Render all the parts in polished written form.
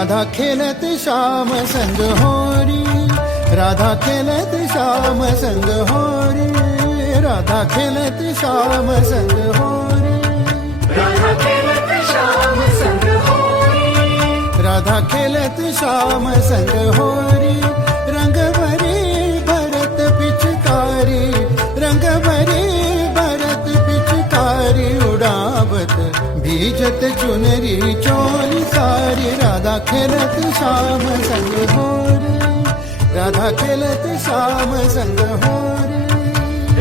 राधा खेलत श्याम संग होरी, राधा खेलत श्याम संग होरी, राधा खेलत श्याम संग होरी, राधा खेलत श्याम संग होरी, राधा खेलत श्याम संग होरी, रंग भरी भरत पिचकारी, रंग भरी भरत पिचकारी, उड़ावत भीजत चुनरी चोली सारी, राधा खेलत श्याम संग होरी, राधा खेलत श्याम संग होरी,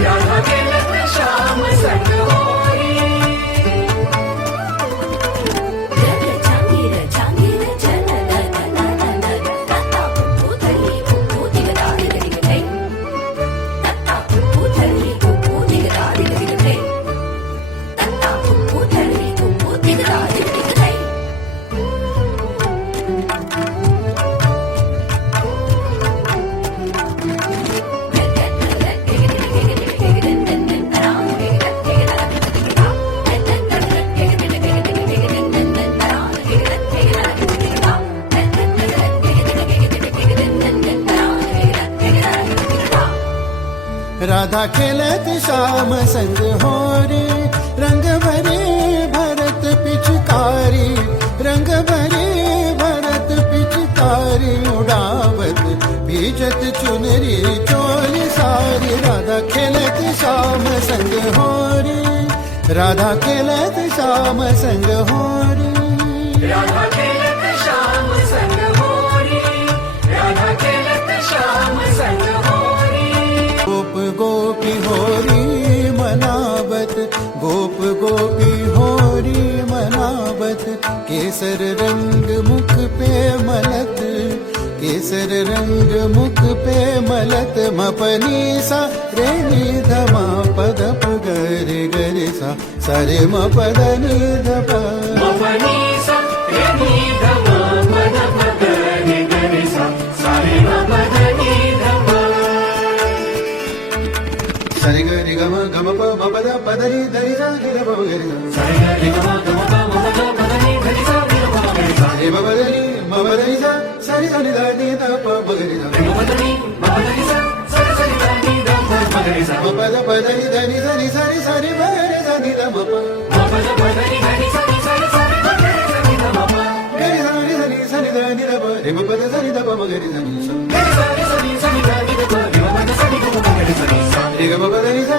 राधा खेलत श्याम संग होरी. राधा खेलत श्याम संग होरी, रंग भरे भरत पिचकारी, रंग भरे भरत पिचकारी, उड़ावत भीजत चुनरी चोली सारी, राधा खेलत श्याम संग होरी, राधा खेलत श्याम संग होरी, राधा खेलत श्याम संग होरी, राधा खेलत श्याम संग होरी. गोप गोपी होरी मनावत, गोप गोपी होरी मनावत, केसर रंग मुख पे मलत, केसर रंग मुख पे मलत, मपनी सा रे नि ध मा पद प गरे गरे सा सरे म पद नि ध प मपनी सा रे नि ध मा पद प गरे गरे सा सरे म पद नि ध प. सरे ग रे ग म प म पद पद नि ध नि सा नि ध प गरे सा सरे ग रे ग म पद पद नि ध नि सा नि ध प गरे सा रे म पद नि म पद नि सा सरे सा नि ध नि ध प प गरे सा रे म पद नि म पद नि सा सरे सा नि ध नि ध प गरे सा म पद पद नि ध नि सा नि सा नि सा रे ब रे सा नि ध म प म पद पद नि ध नि सा नि सा रे सा रे ग रे सा नि ध म प गरे सा रे सा नि सा नि ध नि ध प रे म पद सा नि ध प म गरे सा नि सा रे सा रे सा नि सा नि ध नि ध प रे म पद सा नि ध प गरे सा नि सा रे ग म पद नि सा